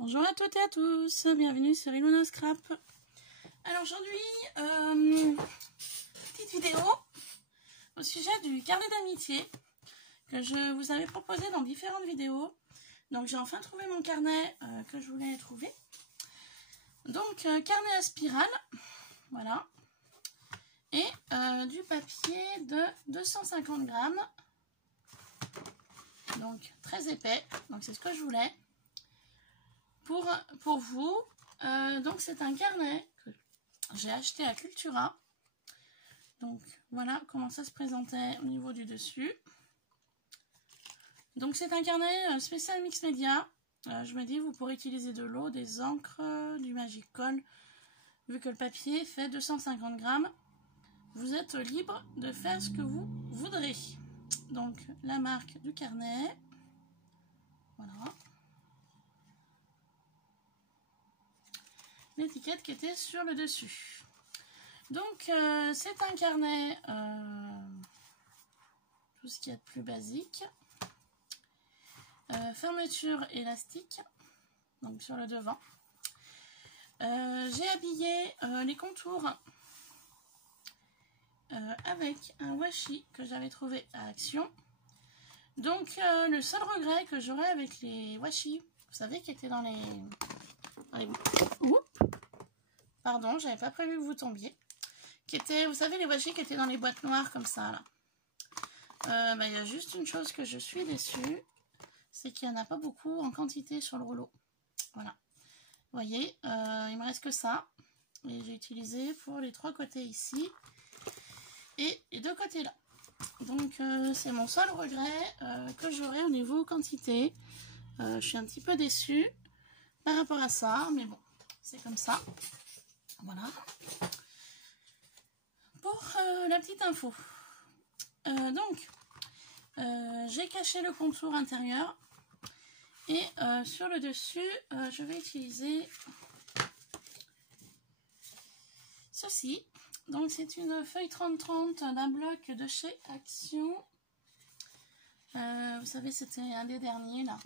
Bonjour à toutes et à tous, bienvenue sur Ilona Scrap. Alors aujourd'hui, petite vidéo au sujet du carnet d'amitié que je vous avais proposé dans différentes vidéos. Donc j'ai enfin trouvé mon carnet que je voulais trouver. Donc carnet à spirale, voilà. Et du papier de 250 grammes. Donc très épais, donc c'est ce que je voulais. Pour vous, donc c'est un carnet que j'ai acheté à Cultura. Donc voilà comment ça se présentait au niveau du dessus. Donc c'est un carnet spécial mix média. Je me dis vous pourrez utiliser de l'eau, des encres, du Magic Coll. Vu que le papier fait 250 grammes, vous êtes libre de faire ce que vous voudrez. Donc la marque du carnet, voilà. L'étiquette qui était sur le dessus. Donc c'est un carnet tout ce qu'il y a de plus basique. Fermeture élastique, donc sur le devant. J'ai habillé les contours avec un washi que j'avais trouvé à Action. Donc le seul regret que j'aurais avec les washi, vous savez, qui étaient dans les... Oups. Pardon, j'avais pas prévu que vous tombiez. Qui étaient, vous savez, les washi qui étaient dans les boîtes noires comme ça là. Il y a juste une chose que je suis déçue, c'est qu'il n'y en a pas beaucoup en quantité sur le rouleau. Voilà. Vous voyez, il me reste que ça. Et j'ai utilisé pour les trois côtés ici et les deux côtés là. Donc c'est mon seul regret que j'aurai au niveau quantité. Je suis un petit peu déçue par rapport à ça, mais bon, c'est comme ça. Voilà. Pour la petite info. J'ai caché le contour intérieur. Et sur le dessus, je vais utiliser ceci. Donc c'est une feuille 30-30 d'un bloc de chez Action. Vous savez, c'était un des derniers là.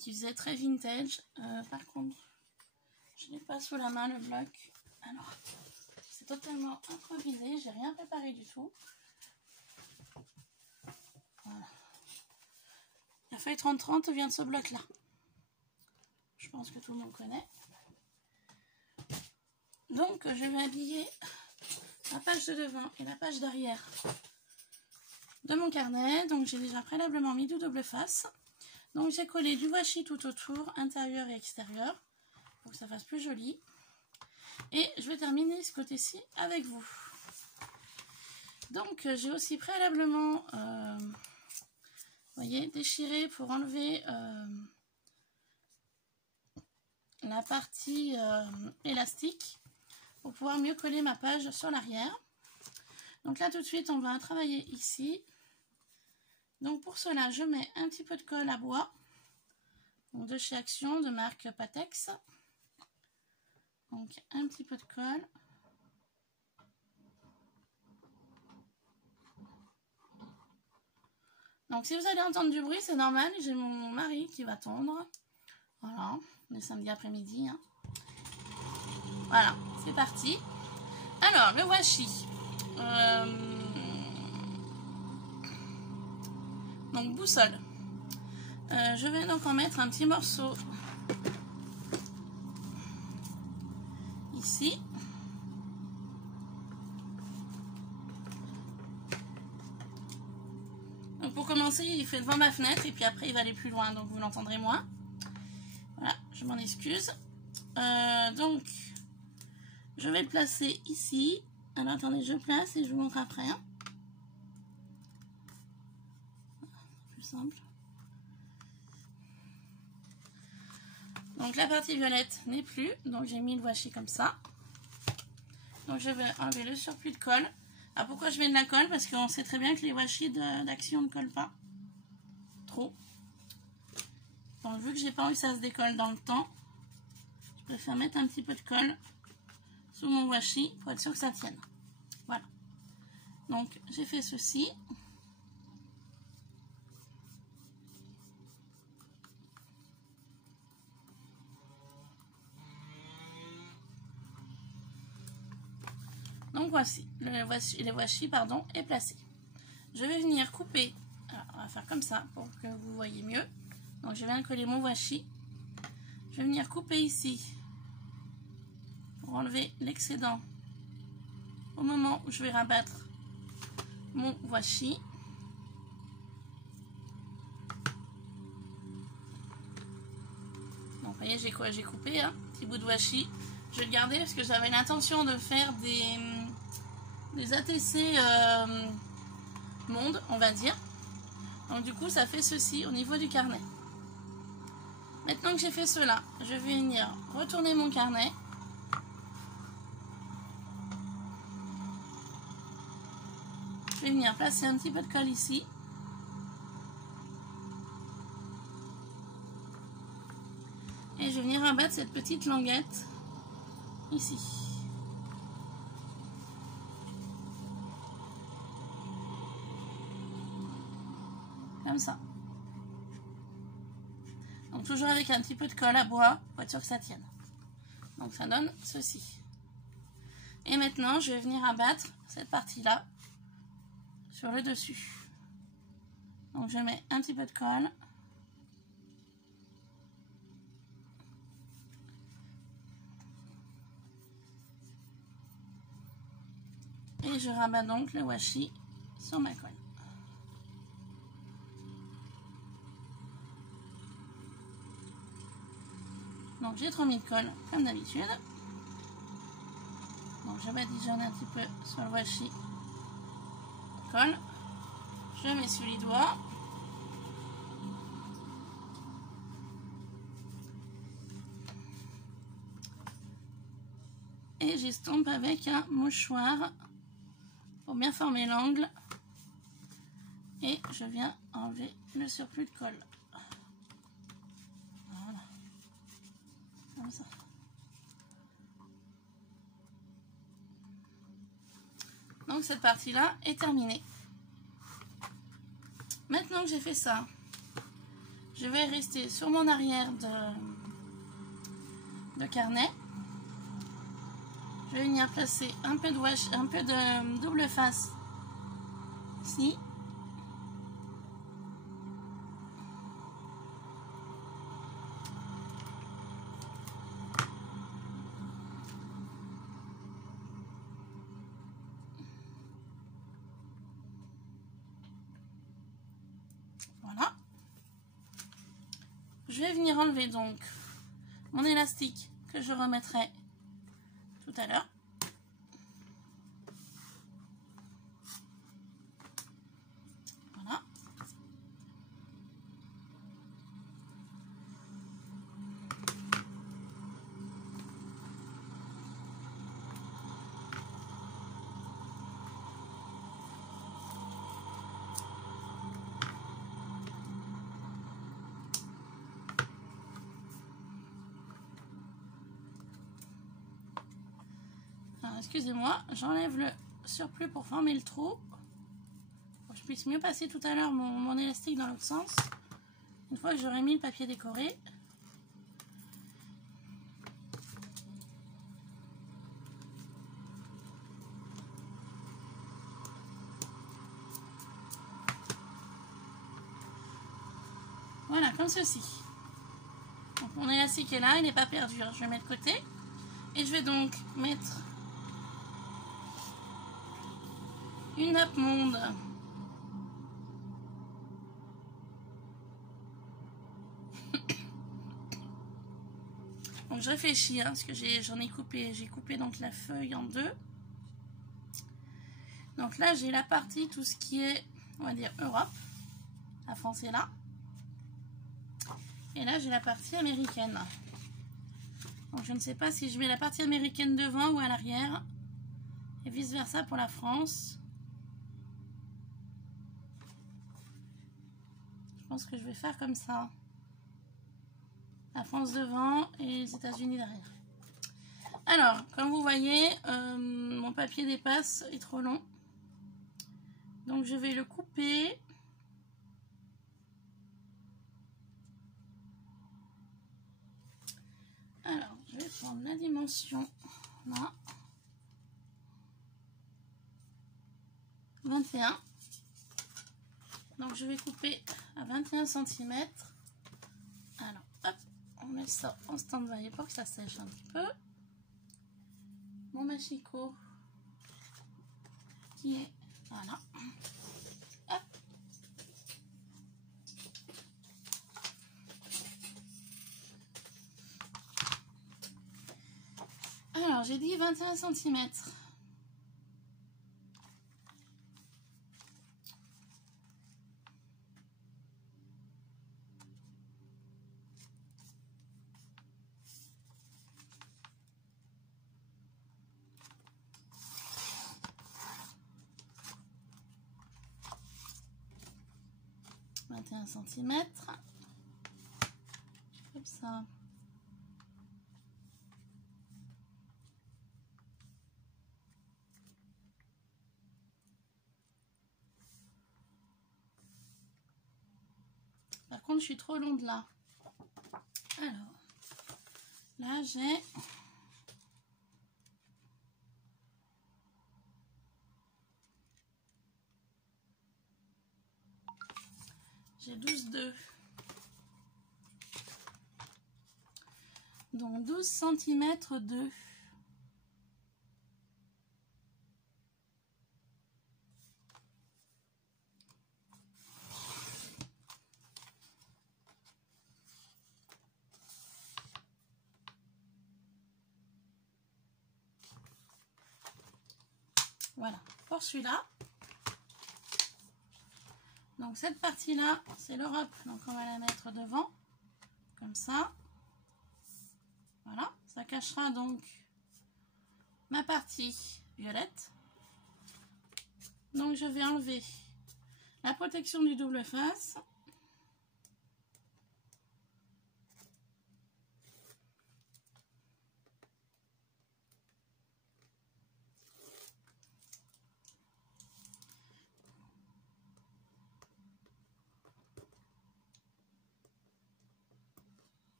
Qui faisait très vintage. Par contre, je n'ai pas sous la main le bloc. Alors, c'est totalement improvisé. J'ai rien préparé du tout. Voilà. La feuille 30-30 vient de ce bloc là. Je pense que tout le monde connaît. Donc je vais habiller la page de devant et la page d'arrière de mon carnet. Donc j'ai déjà préalablement mis du double face. Donc j'ai collé du washi tout autour, intérieur et extérieur, pour que ça fasse plus joli. Et je vais terminer ce côté-ci avec vous. Donc j'ai aussi préalablement voyez, déchiré pour enlever la partie élastique pour pouvoir mieux coller ma page sur l'arrière. Donc là tout de suite on va travailler ici. Donc pour cela je mets un petit peu de colle à bois, donc de chez Action, de marque Patex. Donc un petit peu de colle. Donc si vous allez entendre du bruit, c'est normal, j'ai mon mari qui va tondre. Voilà, on est samedi après-midi. Hein. Voilà, c'est parti. Alors, le washi. Donc boussole. Je vais donc en mettre un petit morceau ici. Donc pour commencer, il fait devant ma fenêtre et puis après il va aller plus loin, donc vous l'entendrez moins. Voilà, je m'en excuse. Donc, je vais le placer ici. Alors attendez, je place et je vous montre après. Hein. Plus simple. Donc la partie violette n'est plus, donc j'ai mis le washi comme ça. Donc je vais enlever le surplus de colle. Alors pourquoi je mets de la colle? Parce qu'on sait très bien que les washi d'Action ne collent pas trop. Donc vu que j'ai pas envie que ça se décolle dans le temps, je préfère mettre un petit peu de colle sous mon washi pour être sûr que ça tienne. Voilà. Donc j'ai fait ceci. Donc voici, le washi pardon, est placé. Je vais venir couper, alors on va faire comme ça pour que vous voyez mieux. Donc je viens coller mon washi. Je vais venir couper ici pour enlever l'excédent au moment où je vais rabattre mon washi. Donc vous voyez, j'ai coupé un petit bout de washi. Je vais le garder parce que j'avais l'intention de faire des ATC monde, on va dire. Donc du coup, ça fait ceci au niveau du carnet. Maintenant que j'ai fait cela, je vais venir retourner mon carnet. Je vais venir placer un petit peu de colle ici. Et je vais venir rabattre cette petite languette ici. Comme ça. Donc toujours avec un petit peu de colle à bois pour être sûr que ça tienne. Donc ça donne ceci. Et maintenant je vais venir abattre cette partie-là sur le dessus. Donc je mets un petit peu de colle. Et je rabats donc le washi sur ma colle. Donc j'ai trop mis de colle comme d'habitude. Donc je badigeonne un petit peu sur le washi. Colle. Je mets sous les doigts. Et j'estompe avec un mouchoir pour bien former l'angle. Et je viens enlever le surplus de colle. Voilà. Comme ça. Donc cette partie-là est terminée. Maintenant que j'ai fait ça, je vais rester sur mon arrière de carnet. Je vais venir placer un peu de washi, un peu de double face ici. Voilà. Je vais venir enlever donc mon élastique que je remettrai tout à l'heure. Voilà. Excusez-moi, j'enlève le surplus pour former le trou. Pour que je puisse mieux passer tout à l'heure mon élastique dans l'autre sens. Une fois que j'aurai mis le papier décoré. Voilà, comme ceci. Donc mon élastique est là, il n'est pas perdu. Je le mets de côté. Et je vais donc mettre une nappe monde donc je réfléchis parce que j'en ai coupé, j'ai coupé donc la feuille en deux. Donc là j'ai la partie tout ce qui est, on va dire, Europe. La France est là. Et là j'ai la partie américaine. Donc je ne sais pas si je mets la partie américaine devant ou à l'arrière. Et vice versa pour la France. Je pense que je vais faire comme ça. La France devant et les États-Unis derrière. Alors, comme vous voyez, mon papier dépasse, est trop long. Donc je vais le couper. Alors, je vais prendre la dimension là. 21. Donc je vais couper à 21 cm. Alors hop, on met ça en stand-by pour que ça sèche un petit peu. Mon machicot qui est, voilà. Hop. Alors j'ai dit 21 cm. Centimètres comme ça. Par contre je suis trop long de là. Alors là j'ai 12,2. Donc 12 cm 2. Voilà, pour celui-là. Donc cette partie-là, c'est l'Europe. Donc on va la mettre devant, comme ça. Voilà, ça cachera donc ma partie violette. Donc je vais enlever la protection du double face.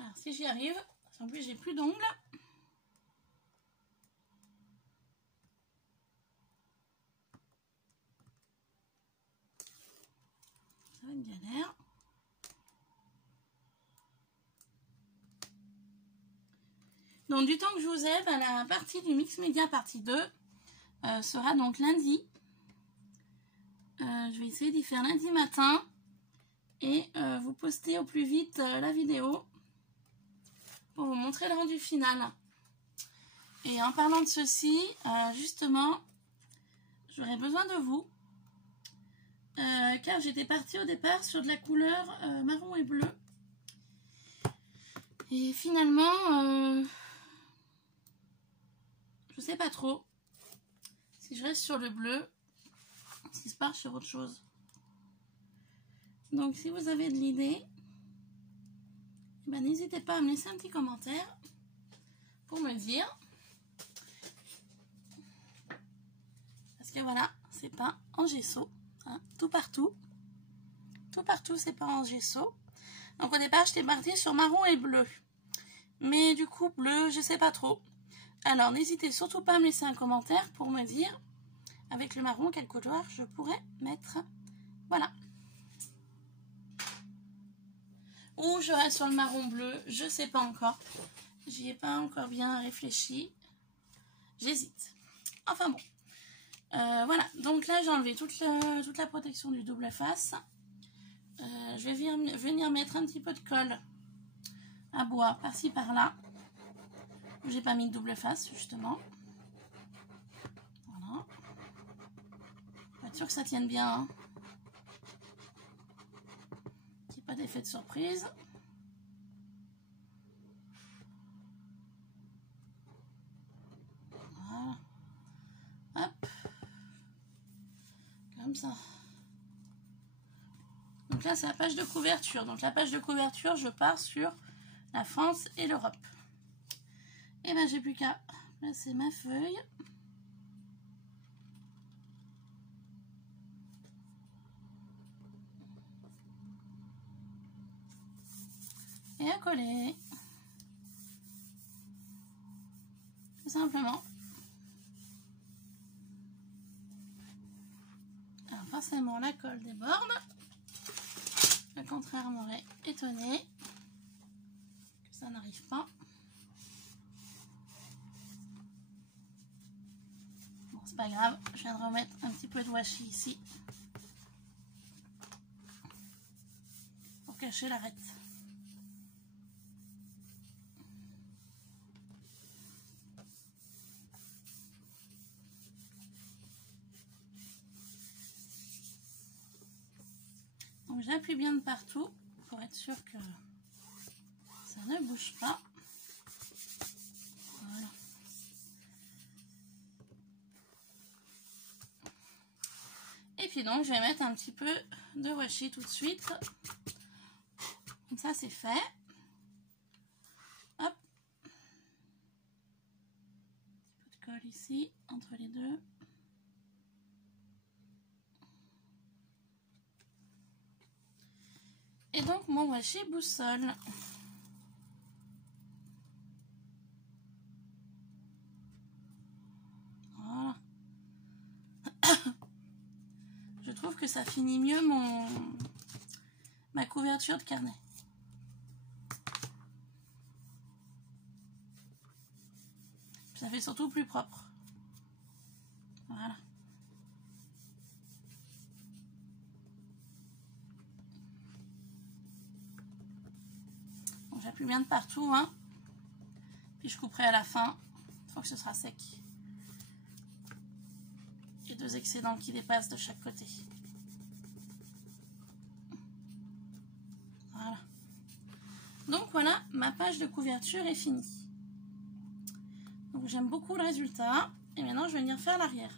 Alors si j'y arrive, en plus j'ai plus d'ongles. Ça va être galère. Donc du temps que je vous ai, la partie du Mix Média partie 2 sera donc lundi. Je vais essayer d'y faire lundi matin et vous poster au plus vite la vidéo pour vous montrer le rendu final. Et en parlant de ceci, justement, j'aurais besoin de vous car j'étais partie au départ sur de la couleur marron et bleu. Et finalement, je sais pas trop si je reste sur le bleu, si je pars sur autre chose. Donc si vous avez de l'idée, n'hésitez pas à me laisser un petit commentaire pour me dire. Parce que voilà, c'est peint en gesso, hein, tout partout. Tout partout, c'est peint en gesso. Donc au départ, j'étais partie sur marron et bleu. Mais du coup, bleu, je sais pas trop. Alors n'hésitez surtout pas à me laisser un commentaire pour me dire, avec le marron, quelle couleur je pourrais mettre. Voilà. Ou je reste sur le marron bleu, je sais pas encore. J'y ai pas encore bien réfléchi. J'hésite. Enfin bon. Voilà. Donc là, j'ai enlevé toute la protection du double face. Je vais venir mettre un petit peu de colle à bois par-ci par-là. J'ai pas mis de double face, justement. Voilà. Pour être sûr que ça tienne bien. Hein. Qu'il n'y ait pas d'effet de surprise. Voilà. Hop. Comme ça. Donc là, c'est la page de couverture. Donc la page de couverture, je pars sur la France et l'Europe. Et ben j'ai plus qu'à placer ma feuille. Et à coller. Tout simplement. forcément la colle déborde. Le contraire m'aurait étonné que ça n'arrive pas. Bon, c'est pas grave, je viens de remettre un petit peu de washi ici pour cacher l'arête. Donc j'appuie bien de partout pour être sûr que ça ne bouge pas. Voilà. Et puis donc je vais mettre un petit peu de washi tout de suite. Comme ça c'est fait. Hop. Un petit peu de colle ici entre les deux. Et donc mon washi boussole. Voilà. Je trouve que ça finit mieux ma couverture de carnet. Ça fait surtout plus propre. Voilà. Bon, j'appuie bien de partout, hein. Puis je couperai à la fin, une fois que ce sera sec. Et 2 excédents qui dépassent de chaque côté. Voilà. Donc voilà, ma page de couverture est finie. Donc j'aime beaucoup le résultat. Et maintenant je vais venir faire l'arrière.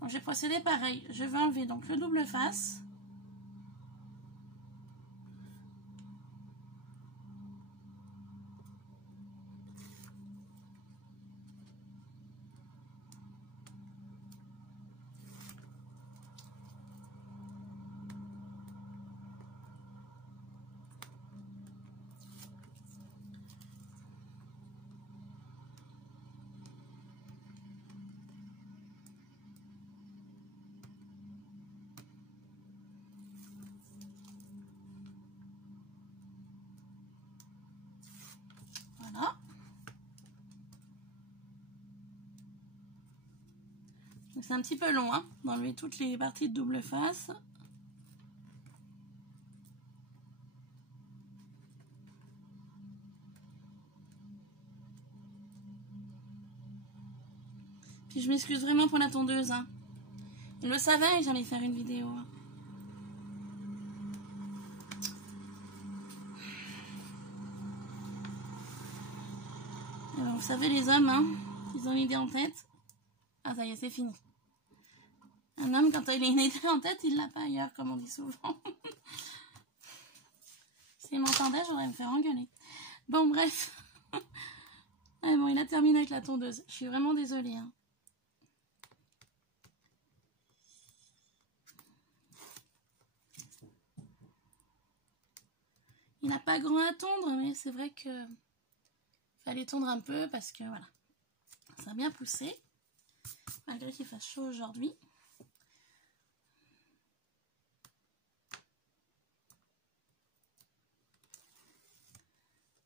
Donc je vais procéder pareil. Je vais enlever donc le double face. Voilà. C'est un petit peu long, hein, d'enlever toutes les parties de double face. Puis je m'excuse vraiment pour la tondeuse, hein. Je le savais que j'allais faire une vidéo. Hein. Alors, vous savez, les hommes, hein, ils ont une idée en tête. Ah, ça y est, c'est fini. Un homme, quand il a une idée en tête, il l'a pas ailleurs, comme on dit souvent. S'il m'entendait, j'aurais me faire engueuler. Bon, bref. Ouais, bon, il a terminé avec la tondeuse. Je suis vraiment désolée. Hein. Il n'a pas grand à tondre, mais c'est vrai que fallait tondre un peu parce que voilà, ça a bien poussé, malgré qu'il fasse chaud aujourd'hui.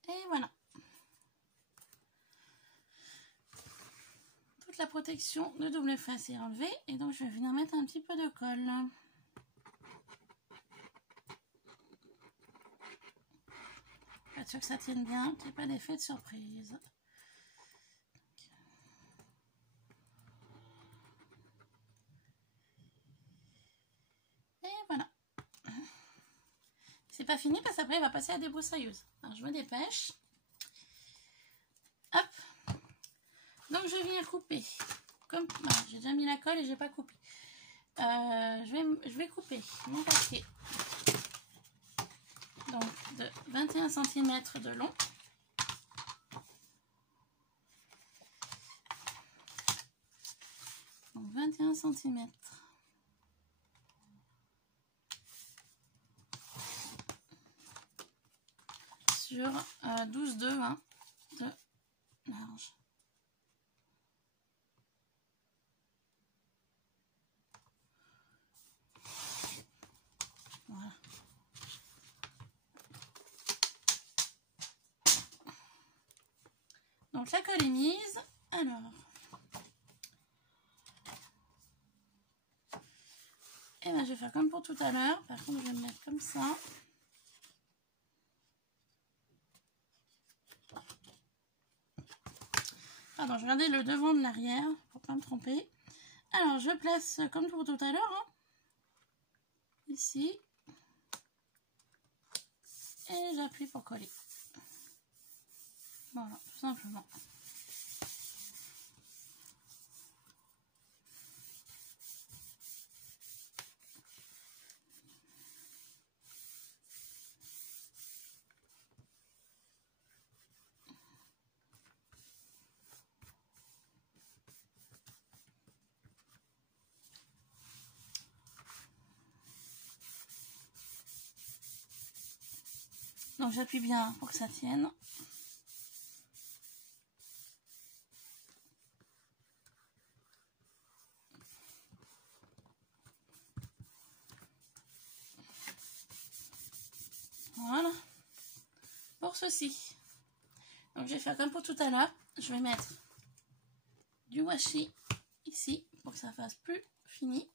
Et voilà. Toute la protection de double face est enlevée. Et donc je vais venir mettre un petit peu de colle. Pour être sûr que ça tienne bien, qu'il n'y ait pas d'effet de surprise. Et voilà. C'est pas fini parce qu'après il va passer à des broussailleuses. Alors je me dépêche. Hop. Donc je vais venir couper. Comme j'ai déjà mis la colle et j'ai pas coupé. Je vais couper mon papier. Donc de 21 cm de long. Donc 21 cm. Sur 12,2 hein, de large. Donc la colle est mise. Alors. Et ben je vais faire comme pour tout à l'heure. Par contre, je vais me mettre comme ça. Pardon, je regardais le devant de l'arrière pour pas me tromper. Alors, je place comme pour tout à l'heure. Hein, ici. Et j'appuie pour coller. Voilà, tout simplement. Donc j'appuie bien pour que ça tienne. Voilà. Pour ceci. Donc je vais faire comme pour tout à l'heure. Je vais mettre du washi ici pour que ça fasse plus fini.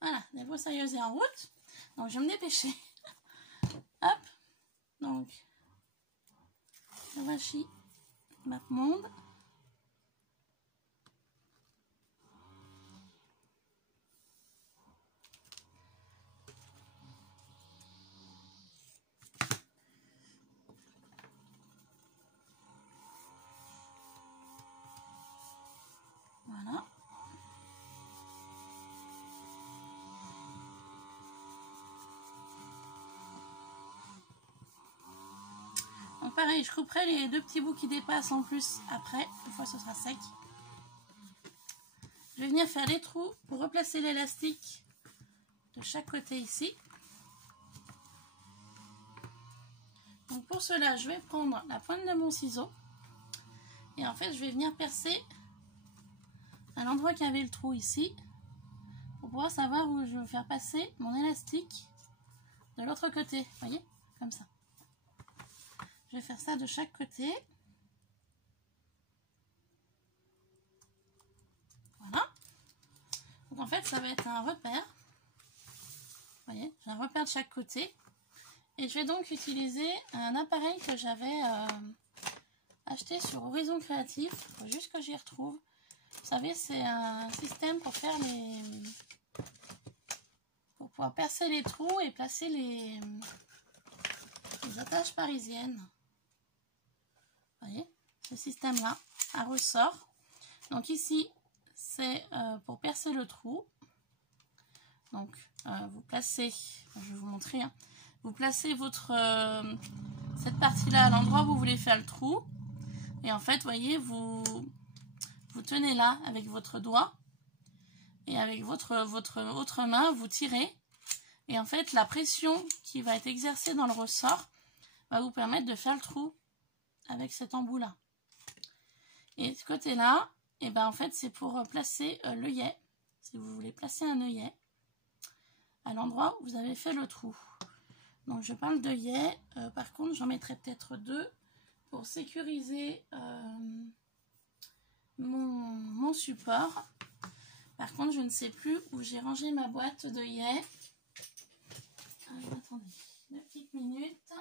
Voilà, les broussailleuses est en route. Donc je vais me dépêcher. Hop. Donc, le washi MapMonde. Voilà. Donc pareil, je couperai les deux petits bouts qui dépassent en plus après, une fois ce sera sec. Je vais venir faire les trous pour replacer l'élastique de chaque côté ici. Donc pour cela, je vais prendre la pointe de mon ciseau et en fait, je vais venir percer à l'endroit qui avait le trou ici pour pouvoir savoir où je veux faire passer mon élastique de l'autre côté. Vous voyez, comme ça. Je vais faire ça de chaque côté. Voilà. Donc en fait, ça va être un repère. Vous voyez, j'ai un repère de chaque côté. Et je vais donc utiliser un appareil que j'avais acheté sur Horizon Créatif. Il faut juste que j'y retrouve. Vous savez, c'est un système pour faire les... pour pouvoir percer les trous et placer les attaches parisiennes. Vous voyez, ce système-là, à ressort. Donc ici, c'est pour percer le trou. Donc, vous placez, je vais vous montrer, hein, vous placez votre cette partie-là à l'endroit où vous voulez faire le trou. Et en fait, vous voyez, vous tenez là avec votre doigt. Et avec votre autre main, vous tirez. Et en fait, la pression qui va être exercée dans le ressort va vous permettre de faire le trou avec cet embout-là. Et ce côté-là, et ben en fait, c'est pour placer l'œillet. Si vous voulez placer un œillet à l'endroit où vous avez fait le trou. Donc je parle d'œillet. Par contre, j'en mettrai peut-être deux pour sécuriser mon support. Par contre, je ne sais plus où j'ai rangé ma boîte d'œillets. Attendez, une petite minute.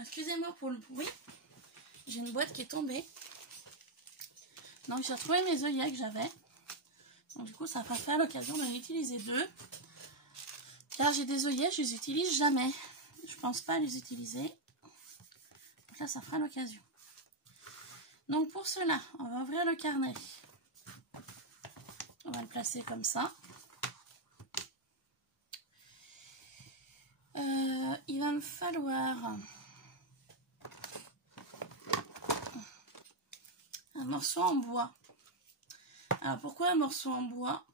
Excusez-moi pour le bruit. J'ai une boîte qui est tombée. Donc j'ai retrouvé mes œillets que j'avais. Donc du coup ça va faire l'occasion d'en utiliser 2. Car j'ai des œillets, je les utilise jamais. Je pense pas les utiliser. Donc là ça fera l'occasion. Donc pour cela, on va ouvrir le carnet. On va le placer comme ça. Il va me falloir un morceau en bois. Alors pourquoi un morceau en bois?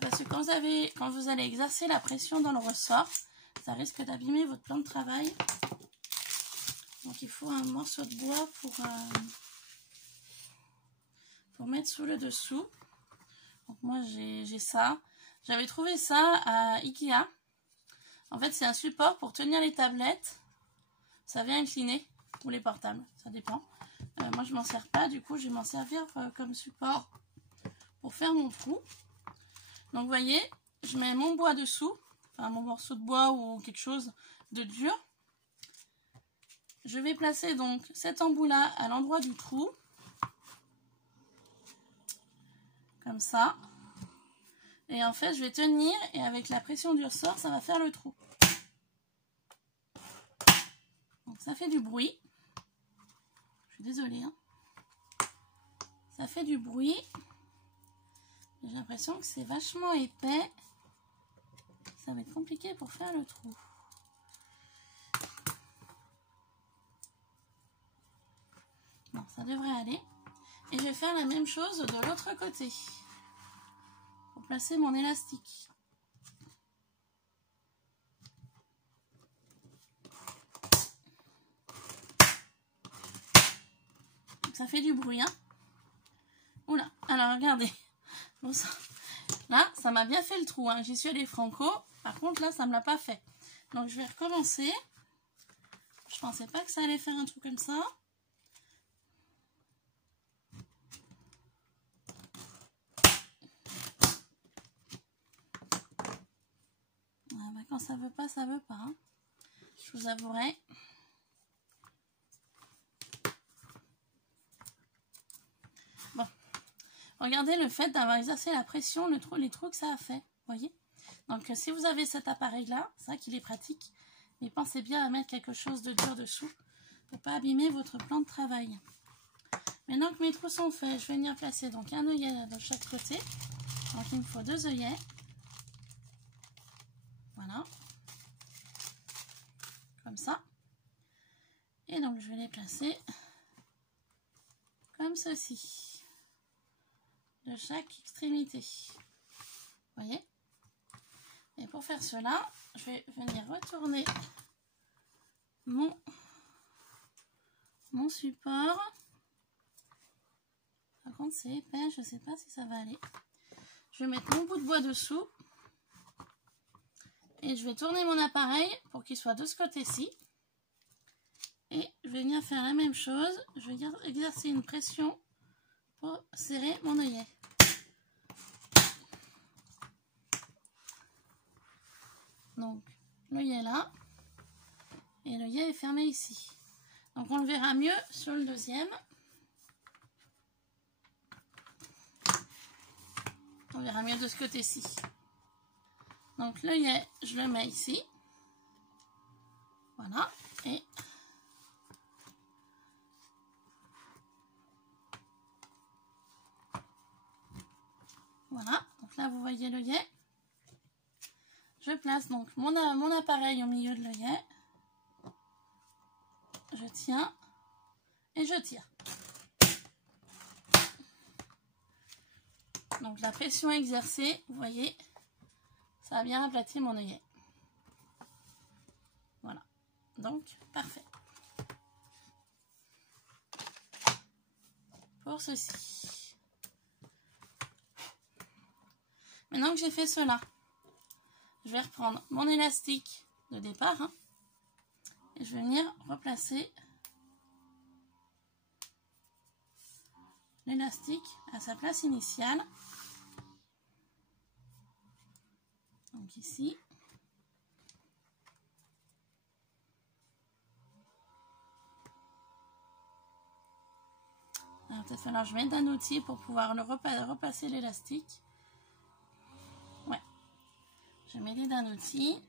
Parce que quand vous allez exercer la pression dans le ressort, ça risque d'abîmer votre plan de travail. Donc il faut un morceau de bois pour mettre sous le dessous. Donc moi j'ai ça. J'avais trouvé ça à Ikea. En fait c'est un support pour tenir les tablettes. Ça vient incliner, ou les portables, ça dépend. Moi je m'en sers pas, du coup je vais m'en servir comme support pour faire mon trou. Donc vous voyez, je mets mon bois dessous, enfin mon morceau de bois ou quelque chose de dur. Je vais placer donc cet embout là à l'endroit du trou, comme ça. Et en fait je vais tenir et avec la pression du ressort ça va faire le trou. Donc ça fait du bruit. Je suis désolée, hein. Ça fait du bruit. J'ai l'impression que c'est vachement épais. Ça va être compliqué pour faire le trou. Bon, ça devrait aller. Et je vais faire la même chose de l'autre côté. Pour placer mon élastique. Donc ça fait du bruit, hein. Oula, alors regardez. Bon, là, ça m'a bien fait le trou, hein. J'y suis allée franco. Par contre, là, ça ne me l'a pas fait. Donc, je vais recommencer. Je pensais pas que ça allait faire un trou comme ça. Ah bah, quand ça veut pas, ça veut pas. Hein. Je vous avouerai. Bon. Regardez le fait d'avoir exercé la pression, les trous que ça a fait. Voyez? Donc, si vous avez cet appareil-là, c'est vrai qu'il est pratique. Mais pensez bien à mettre quelque chose de dur dessous pour ne pas abîmer votre plan de travail. Maintenant que mes trous sont faits, je vais venir placer donc un œillet de chaque côté. Donc il me faut 2 œillets. Voilà. Comme ça. Et donc je vais les placer comme ceci. De chaque extrémité. Vous voyez? Et pour faire cela, je vais venir retourner mon support. Par contre c'est épais, je ne sais pas si ça va aller. Je vais mettre mon bout de bois dessous. Et je vais tourner mon appareil pour qu'il soit de ce côté-ci. Et je vais venir faire la même chose. Je vais exercer une pression pour serrer mon œillet. Donc l'œillet là. Et l'œillet est fermé ici. Donc on le verra mieux sur le deuxième. On verra mieux de ce côté-ci. Donc l'œillet, je le mets ici. Voilà. Et voilà. Donc là, vous voyez l'œillet. Je place donc mon appareil au milieu de l'œillet. Je tiens et je tire. Donc la pression exercée, vous voyez, ça a bien aplati mon œillet. Voilà. Donc, parfait. Pour ceci. Maintenant que j'ai fait cela, je vais reprendre mon élastique de départ. Hein, et je vais venir replacer l'élastique à sa place initiale. Donc ici. peut-être falloir que je mette un outil pour pouvoir le repasser l'élastique. Ouais. Je vais m'aider d'un outil.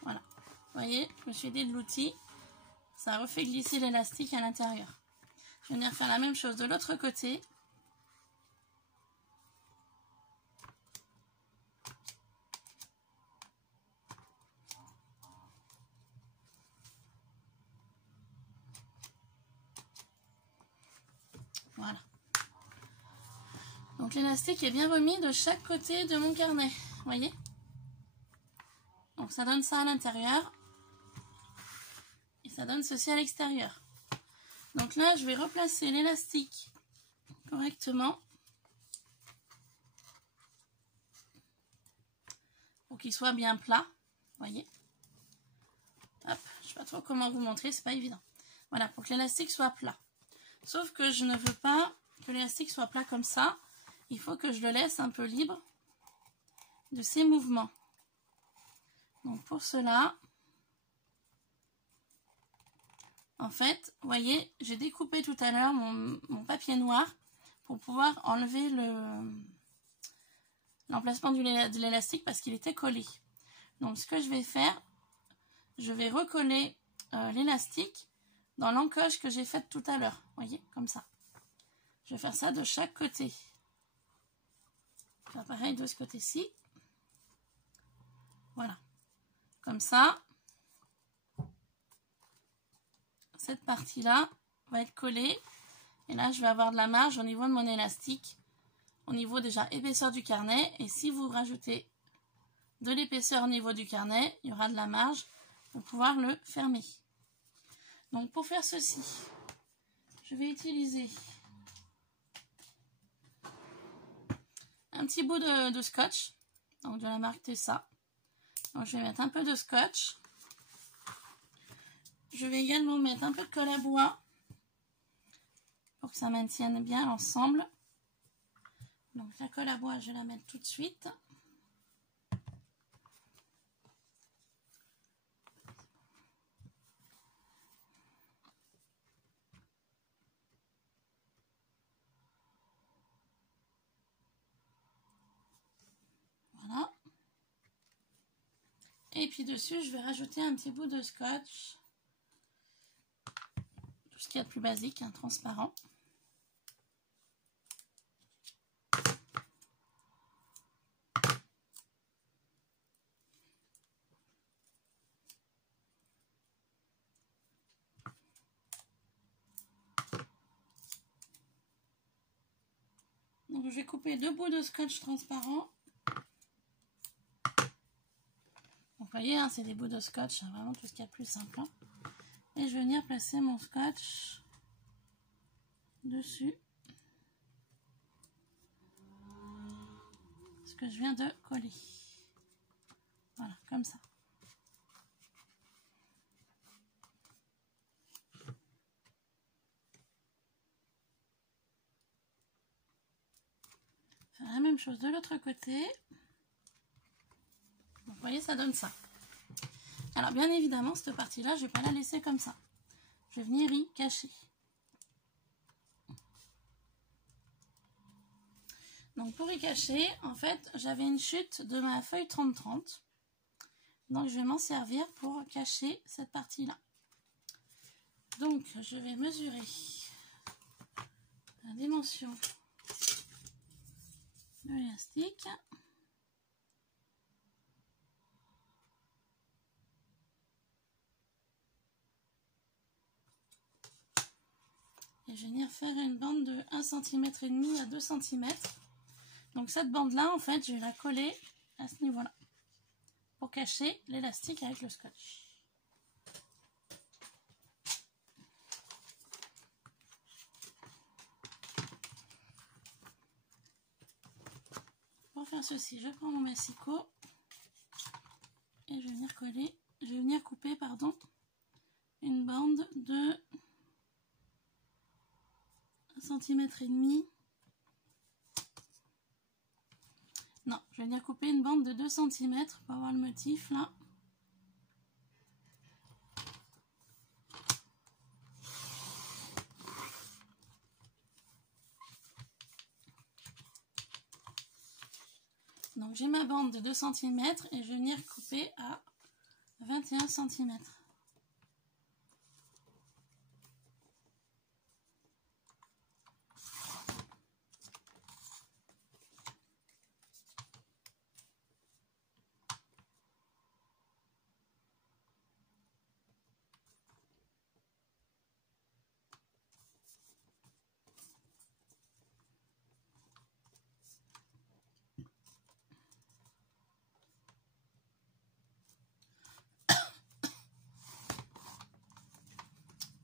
Voilà. Vous voyez, je me suis aidée de l'outil. Ça refait glisser l'élastique à l'intérieur. Je vais venir faire la même chose de l'autre côté. Voilà. Donc l'élastique est bien remis de chaque côté de mon carnet. Vous voyez? Donc ça donne ça à l'intérieur. Et ça donne ceci à l'extérieur. Donc là, je vais replacer l'élastique correctement. Pour qu'il soit bien plat. Vous voyez? Hop, je ne sais pas trop comment vous montrer, c'est pas évident. Voilà, pour que l'élastique soit plat. Sauf que je ne veux pas que l'élastique soit plat comme ça. Il faut que je le laisse un peu libre de ses mouvements. Donc pour cela, en fait, vous voyez, j'ai découpé tout à l'heure mon papier noir pour pouvoir enlever l'emplacement de l'élastique parce qu'il était collé. Donc ce que je vais faire, je vais recoller l'élastique dans l'encoche que j'ai faite tout à l'heure. Vous voyez, comme ça. Je vais faire ça de chaque côté. Faire pareil de ce côté-ci. Voilà. Comme ça, cette partie-là va être collée. Et là, je vais avoir de la marge au niveau de mon élastique. Au niveau déjà épaisseur du carnet. Et si vous rajoutez de l'épaisseur au niveau du carnet, il y aura de la marge pour pouvoir le fermer. Donc pour faire ceci, je vais utiliser un petit bout de scotch, donc de la marque Tessa. Donc je vais mettre un peu de scotch. Je vais également mettre un peu de colle à bois pour que ça maintienne bien l'ensemble. Donc la colle à bois, je vais la mettre tout de suite. Voilà. Et puis dessus, je vais rajouter un petit bout de scotch. Tout ce qu'il y a de plus basique, hein, transparent. Donc je vais couper 2 bouts de scotch transparent. Donc vous voyez, hein, c'est des bouts de scotch, hein, vraiment tout ce qu'il y a de plus simple. Hein. Et je vais venir placer mon scotch dessus. Ce que je viens de coller. Voilà, comme ça. Faire la même chose de l'autre côté. Donc, vous voyez, ça donne ça. Alors, bien évidemment, cette partie-là, je ne vais pas la laisser comme ça. Je vais venir y cacher. Donc, pour y cacher, en fait, j'avais une chute de ma feuille 30-30. Donc, je vais m'en servir pour cacher cette partie-là. Donc, je vais mesurer la dimension de l'élastique. Et je vais venir faire une bande de 1,5 cm à 2 cm. Donc cette bande-là, en fait, je vais la coller à ce niveau-là. Pour cacher l'élastique avec le scotch. Pour faire ceci, je prends mon massicot. Et je vais venir coller, je vais venir couper, pardon, une bande de 1,5 cm Non, je vais venir couper une bande de 2 cm pour avoir le motif là. Donc j'ai ma bande de 2 cm et je vais venir couper à 21 cm.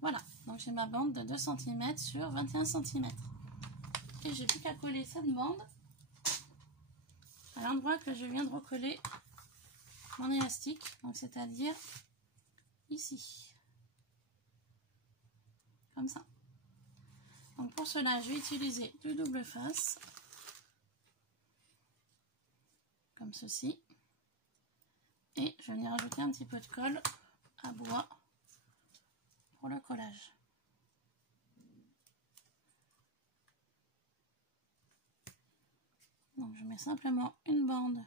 Voilà, donc j'ai ma bande de 2 cm sur 21 cm. Et j'ai plus qu'à coller cette bande à l'endroit que je viens de recoller mon élastique, donc c'est-à-dire ici. Comme ça. Donc pour cela, je vais utiliser du double face, comme ceci. Et je vais venir ajouter un petit peu de colle à bois pour le collage. Donc je mets simplement une bande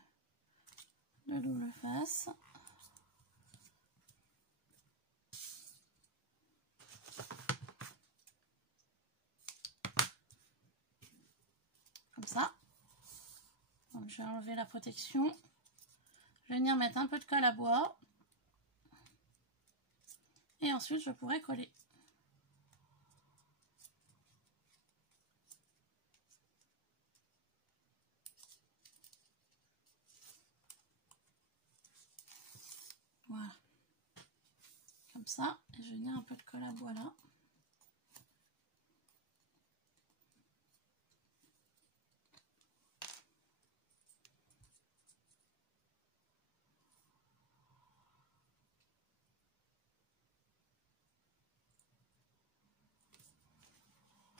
de double face. Comme ça. Donc je vais enlever la protection. Je vais venir mettre un peu de colle à bois. Et ensuite je pourrai coller. Voilà. Comme ça. Et je vais venir un peu de colle à bois là.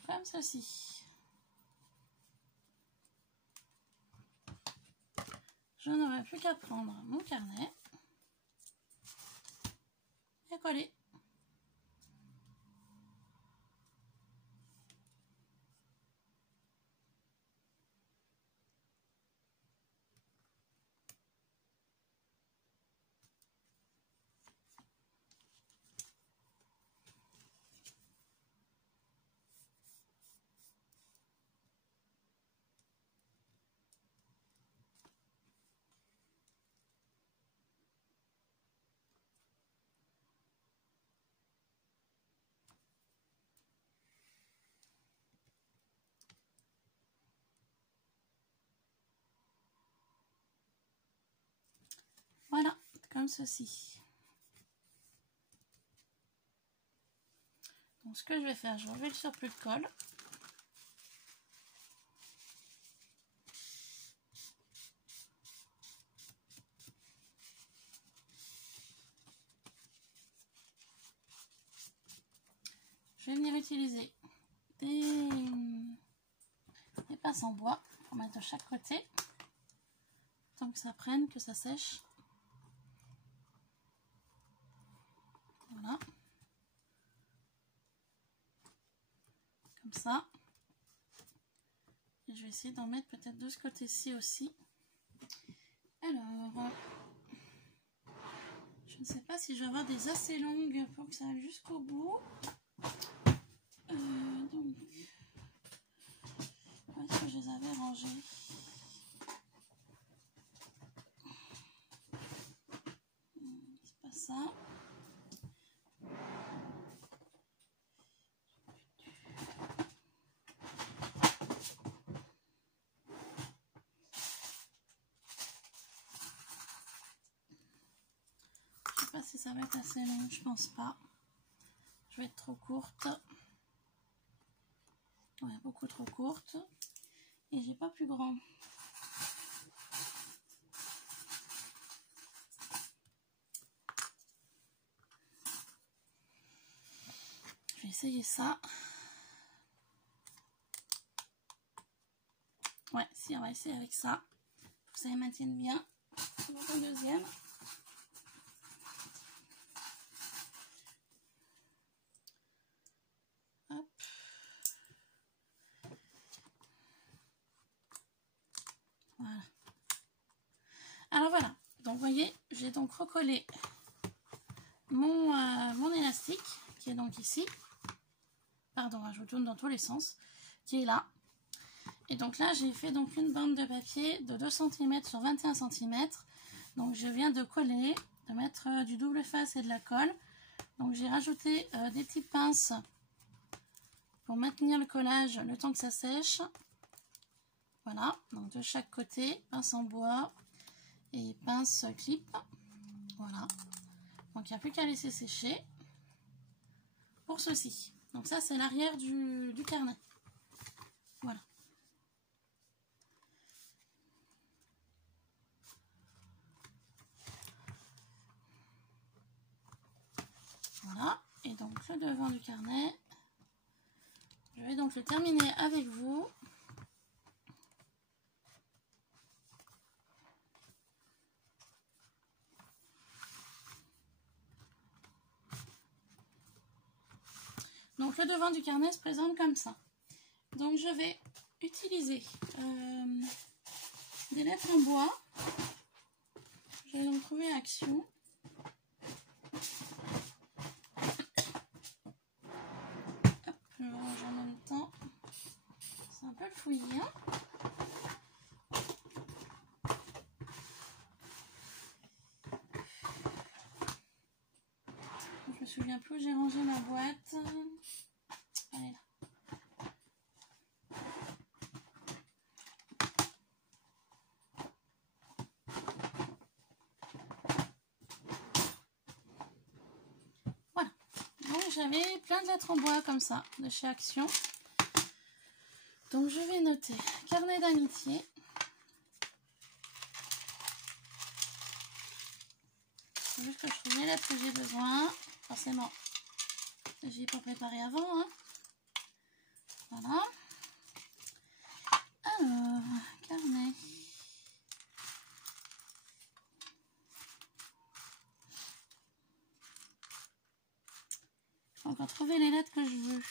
Comme ceci. Je n'aurai plus qu'à prendre mon carnet et coller. Voilà, comme ceci. Donc ce que je vais faire, je vais enlever le surplus de colle. Je vais venir utiliser des pinces en bois pour mettre de chaque côté. Tant que ça prenne, que ça sèche. Voilà. Comme ça. Et je vais essayer d'en mettre peut-être de ce côté-ci aussi. Alors, je ne sais pas si je vais avoir des assez longues pour que ça aille jusqu'au bout. Donc, où est-ce que je les avais rangées? C'est pas ça. Je sais pas si ça va être assez long, je pense pas. Je vais être trop courte. Ouais, beaucoup trop courte. Et j'ai pas plus grand. Je vais essayer ça. Ouais, si on va essayer avec ça. ça les maintienne bien. Donc un deuxième. Hop. Voilà. Alors voilà, donc vous voyez, j'ai donc recollé mon élastique qui est donc ici. Pardon, je vous tourne dans tous les sens, qui est là. Et donc là, j'ai fait donc une bande de papier de 2 cm sur 21 cm. Donc je viens de coller, de mettre du double face et de la colle. Donc j'ai rajouté des petites pinces pour maintenir le collage le temps que ça sèche. Voilà, donc de chaque côté, pince en bois et pince clip. Voilà, donc il n'y a plus qu'à laisser sécher pour ceci. Donc ça, c'est l'arrière du carnet. Voilà. Voilà, et donc le devant du carnet, je vais donc le terminer avec vous. Donc le devant du carnet se présente comme ça. Donc je vais utiliser des lettres en bois. Je vais donc trouver Action. Hop, je range en même temps. C'est un peu le fouillis. Hein. Je me souviens plus où j'ai rangé ma boîte. Elle est là. Voilà. Donc j'avais plein de lettres en bois comme ça, de chez Action. Donc je vais noter carnet d'amitié. C'est juste que je trouve les lettres que j'ai besoin. Forcément, j'y ai pas préparé avant. Hein. Voilà. Alors, carnet. Je vais encore trouver les lettres que je veux.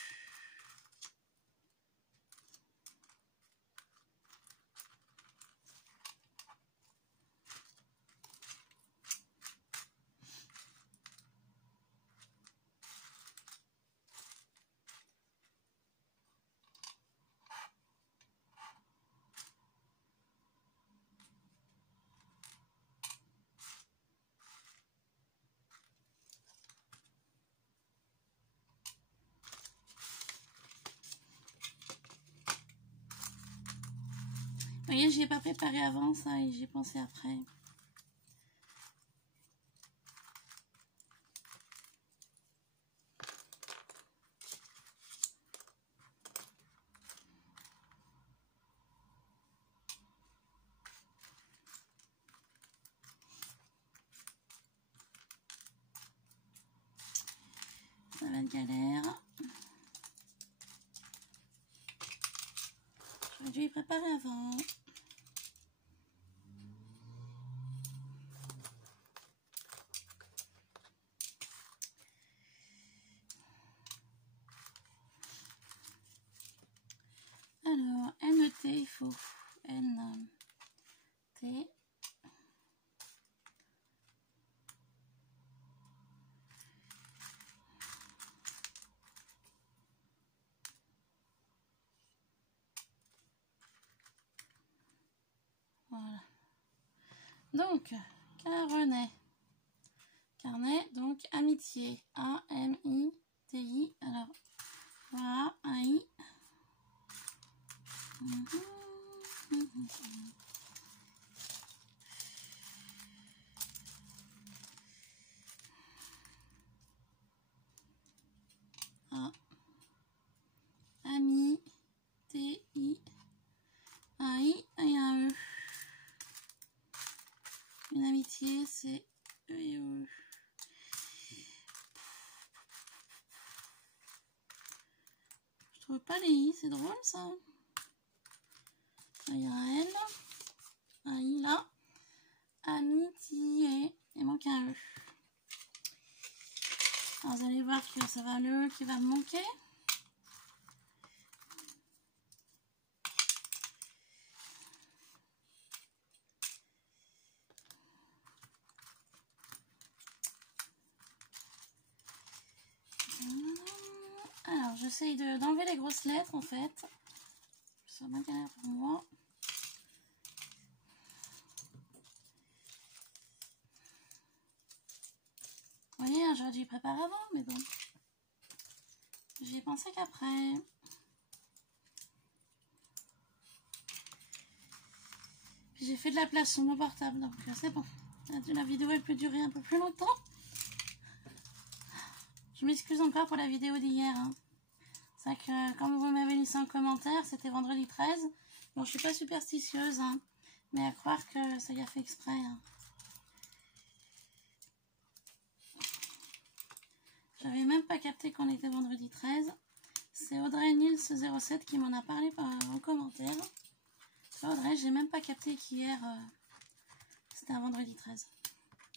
Vous voyez, j'y ai pas préparé avant ça et j'y ai pensé après. Ça va être galère. J'aurais dû y préparer avant. Alors, NET, il faut NT. Voilà. Donc, carnet. Carnet, donc amitié. A-M-I-T-I. Alors, voilà, un I. A. Ami. T-I. Un I et un E. Une amitié, c'est E et E. Je trouve pas les I, c'est drôle ça. Il y a un L, un I là. Alors, vous allez voir que ça va le qui va me manquer. Alors, j'essaye d'enlever les grosses lettres en fait. C'est ma galère pour moi. Vous voyez, j'aurais dû préparer avant, mais bon. J'y ai pensé qu'après. Puis j'ai fait de la place sur mon portable, donc c'est bon. La vidéo elle peut durer un peu plus longtemps. Je m'excuse encore pour la vidéo d'hier. Hein. C'est vrai que comme vous m'avez laissé en commentaire, c'était vendredi 13. Bon, je suis pas superstitieuse, hein, mais à croire que ça y a fait exprès. Hein. J'avais même pas capté qu'on était vendredi 13. C'est Audrey Nils 07 qui m'en a parlé en commentaire. Audrey, j'ai même pas capté qu'hier c'était un vendredi 13.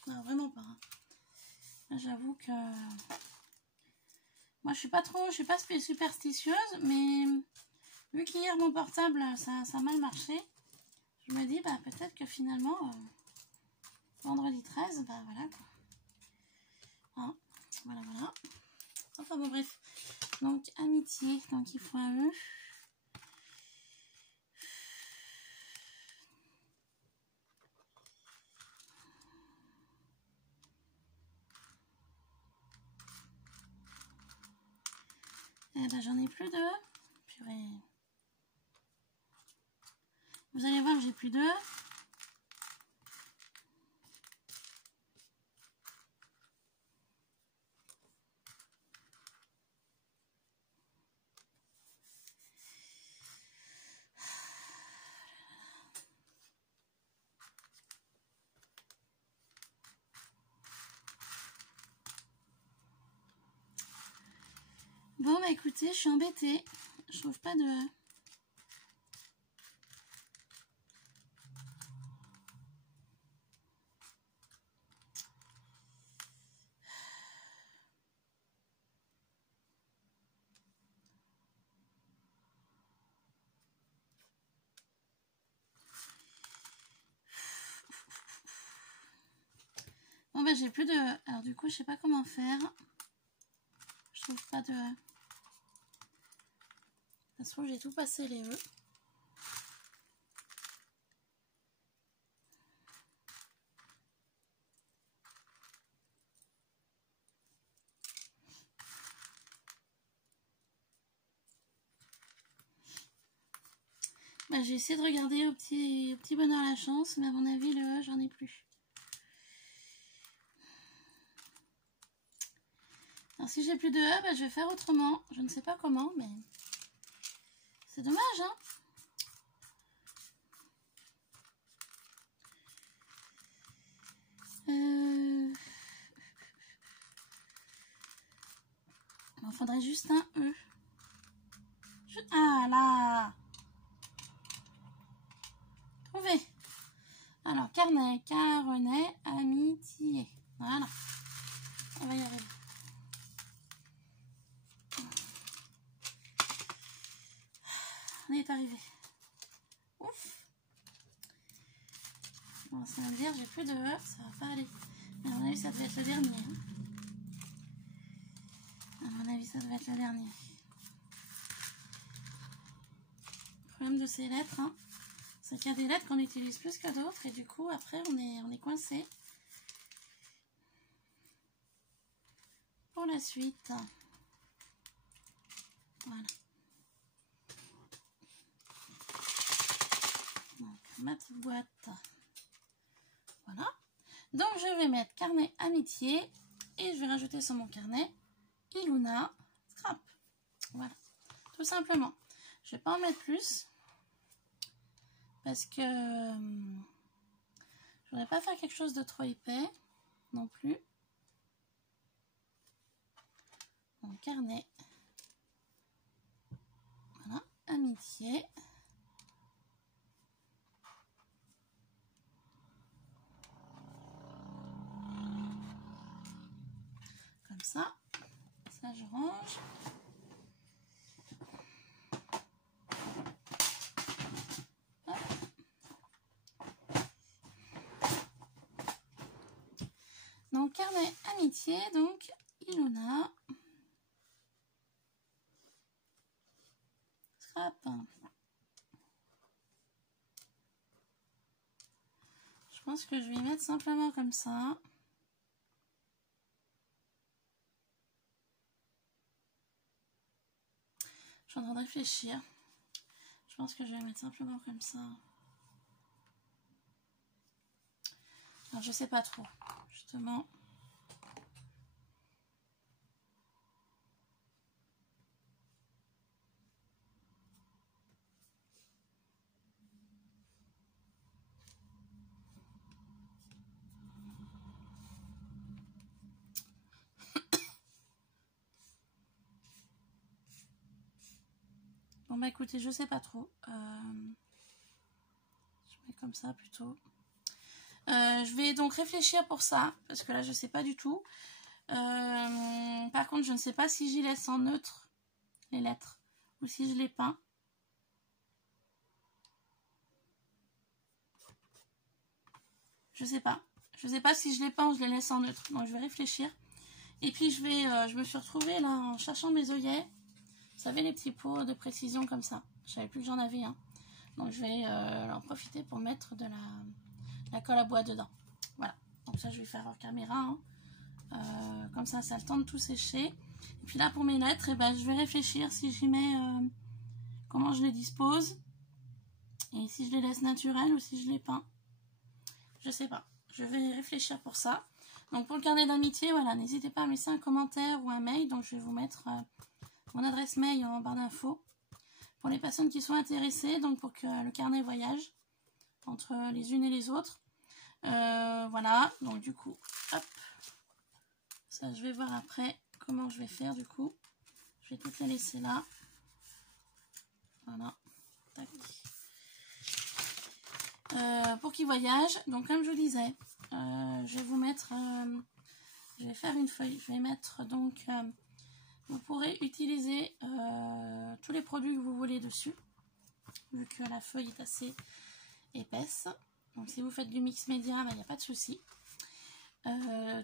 Non, vraiment pas. Hein. J'avoue que moi je suis pas superstitieuse, mais vu qu'hier mon portable ça a mal marché, je me dis bah peut-être que finalement vendredi 13, bah voilà quoi. Hein, voilà. Enfin bon bref. Donc amitié, donc il faut un E. Eh ben j'en ai plus de. Purée. Vous allez voir, j'ai plus de. Bon bah écoutez, je suis embêtée. Je trouve pas de. Bon bah j'ai plus de. Alors du coup je sais pas comment faire. Je trouve pas de. De toute façon j'ai tout passé les E. Bah, j'ai essayé de regarder au petit bonheur la chance, mais à mon avis le E j'en ai plus. Alors si j'ai plus de E, bah, je vais faire autrement. Je ne sais pas comment, mais c'est dommage, hein. Il faudrait juste un E. Ah là. Trouvé. Alors, carnet, amitié. Voilà. On va y arriver. On est arrivé. Ouf. Bon, ça va me dire, j'ai plus de E, ça va pas aller. Mais à mon avis, ça devait être le dernier. Hein. À mon avis, ça devait être le dernier. Le problème de ces lettres, hein, c'est qu'il y a des lettres qu'on utilise plus que d'autres et du coup, après, on est coincé. Pour la suite. Voilà. Donc, ma petite boîte. Voilà. Donc, je vais mettre carnet amitié et je vais rajouter sur mon carnet Iluna Scrap. Voilà. Tout simplement. Je vais pas en mettre plus parce que je voudrais pas faire quelque chose de trop épais non plus. Donc, carnet. Voilà. Amitié. Comme ça. ça je range. Hop. Donc carnet amitié, donc Ilona. Scrap. Je pense que je vais y mettre simplement comme ça. Je suis en train de réfléchir. Je pense que je vais mettre simplement comme ça. Alors, je sais pas trop, justement. Bon bah écoutez, je sais pas trop. Je mets comme ça plutôt. Je vais donc réfléchir pour ça, parce que là je sais pas du tout. Par contre, je ne sais pas si j'y laisse en neutre les lettres ou si je les peins. Je sais pas. Je sais pas si je les peins ou je les laisse en neutre. Donc je vais réfléchir. Et puis je me suis retrouvée là en cherchant mes œillets. Vous savez, les petits pots de précision comme ça. Je savais plus que j'en avais un. Donc je vais en profiter pour mettre de la colle à bois dedans. Voilà. Donc ça je vais faire hors caméra. Hein. Comme ça a le temps de tout sécher. Et puis là pour mes lettres, eh ben, je vais réfléchir si j'y mets comment je les dispose. Et si je les laisse naturelles ou si je les peins. Je sais pas. Je vais réfléchir pour ça. Donc pour le carnet d'amitié, voilà, n'hésitez pas à me laisser un commentaire ou un mail. Donc je vais vous mettre mon adresse mail en barre d'infos. Pour les personnes qui sont intéressées, donc pour que le carnet voyage entre les unes et les autres. Voilà, donc du coup, hop. Ça, je vais voir après comment je vais faire du coup. Je vais toutes les laisser là. Voilà. Tac. Pour qu'ils voyagent, donc comme je vous disais, je vais vous mettre, je vais faire une feuille, je vais mettre donc, vous pourrez utiliser tous les produits que vous voulez dessus, vu que la feuille est assez épaisse. Donc si vous faites du mix média, il n'y a pas de souci.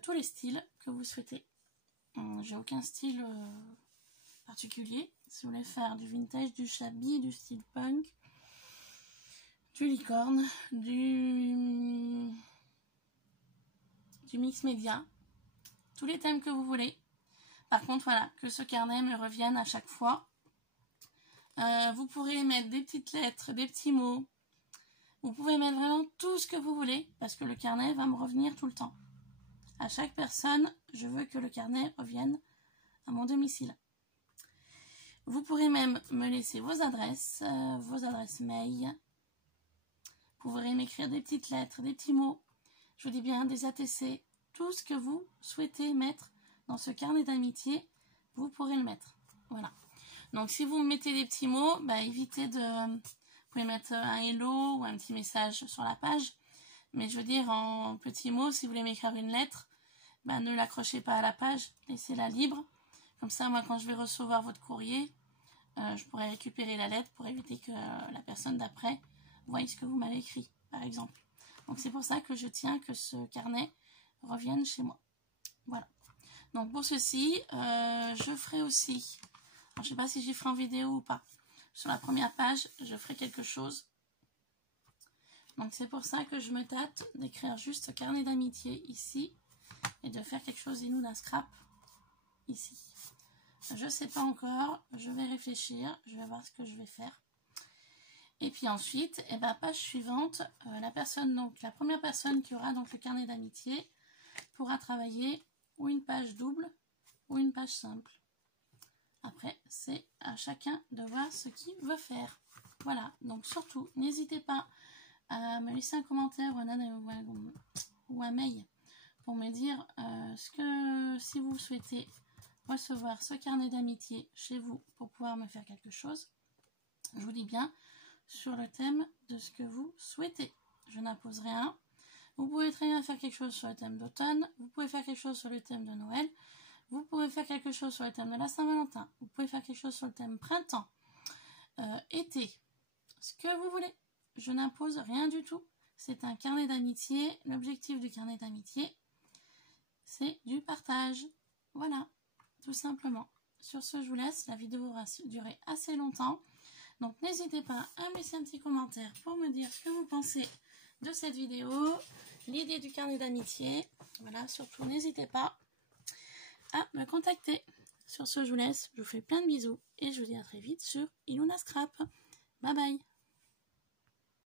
Tous les styles que vous souhaitez. J'ai aucun style particulier. Si vous voulez faire du vintage, du shabby, du style punk, du licorne, du mix média, tous les thèmes que vous voulez. Par contre, voilà, que ce carnet me revienne à chaque fois. Vous pourrez mettre des petites lettres, des petits mots. Vous pouvez mettre vraiment tout ce que vous voulez, parce que le carnet va me revenir tout le temps. À chaque personne, je veux que le carnet revienne à mon domicile. Vous pourrez même me laisser vos adresses mail. Vous pourrez m'écrire des petites lettres, des petits mots. Je vous dis bien des ATC. Tout ce que vous souhaitez mettre dans ce carnet d'amitié, vous pourrez le mettre. Voilà. Donc si vous me mettez des petits mots, bah, évitez de... Vous pouvez mettre un hello ou un petit message sur la page. Mais je veux dire, en petits mots, si vous voulez m'écrire une lettre, bah, ne l'accrochez pas à la page, laissez-la libre. Comme ça, moi, quand je vais recevoir votre courrier, je pourrai récupérer la lettre pour éviter que la personne d'après voie ce que vous m'avez écrit, par exemple. Donc c'est pour ça que je tiens que ce carnet revienne chez moi. Voilà. Donc pour ceci, je ferai aussi, alors, je ne sais pas si j'y ferai en vidéo ou pas, sur la première page, je ferai quelque chose. Donc c'est pour ça que je me tâte d'écrire juste carnet d'amitié ici et de faire quelque chose d'un scrap ici. Je ne sais pas encore, je vais réfléchir, je vais voir ce que je vais faire. Et puis ensuite, eh ben, page suivante, la première personne qui aura donc le carnet d'amitié pourra travailler ou une page double ou une page simple. Après, c'est à chacun de voir ce qu'il veut faire. Voilà, donc surtout, n'hésitez pas à me laisser un commentaire ou un mail pour me dire si vous souhaitez recevoir ce carnet d'amitié chez vous pour pouvoir me faire quelque chose. Je vous dis bien sur le thème de ce que vous souhaitez. Je n'impose rien. Vous pouvez très bien faire quelque chose sur le thème d'automne. Vous pouvez faire quelque chose sur le thème de Noël. Vous pouvez faire quelque chose sur le thème de la Saint-Valentin. Vous pouvez faire quelque chose sur le thème printemps, été, ce que vous voulez. Je n'impose rien du tout. C'est un carnet d'amitié. L'objectif du carnet d'amitié, c'est du partage. Voilà, tout simplement. Sur ce, je vous laisse. La vidéo va durer assez longtemps. Donc, n'hésitez pas à me laisser un petit commentaire pour me dire ce que vous pensez de cette vidéo, l'idée du carnet d'amitié. Voilà, surtout, n'hésitez pas à me contacter. Sur ce, je vous laisse. Je vous fais plein de bisous et je vous dis à très vite sur Iluna Scrap. Bye bye.